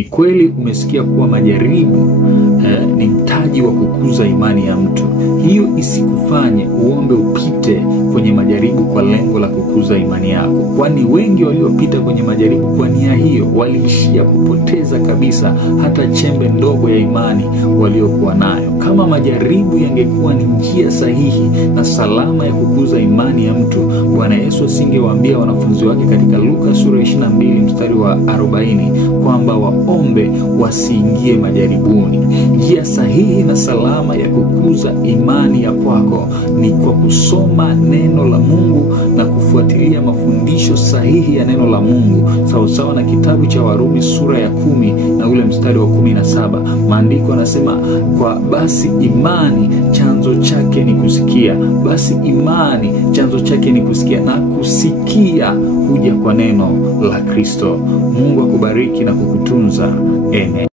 Ni kweli umesikia kuwa majaribu ni mtaji wa kukuza imani ya mtu. Hiyo isikufanye uombe upite kwenye majaribu kwa lengo la kukuza imani yako, kwani wengi waliopita kwenye majaribu kwa nia hiyo waliishia kupoteza kabisa hata chembe ndogo ya imani waliokuwa nayo. Kama majaribu yangekuwa ni njia sahihi na salama ya kukuza imani ya mtu, Bwana Yesu asingewaambia wanafunzi wake katika Luka sura 22 mstari wa 40 kwamba waombe wasiingie majaribuni. Njia sahihi na salama ya kukuza imani ya kwako ni kwa kusoma neno la Mungu na kufuatilia mafundisho sahihi ya neno la Mungu, sawasawa na kitabu cha Warumi sura ya 10 na ule mstari wa 17. Maandiko yanasema kwa basi imani chanzo chake ni kusikia. Basi imani chanzo chake ni kusikia, na kusikia huja kwa neno la Kristo. Mungu akubariki na kukutunza. Amen.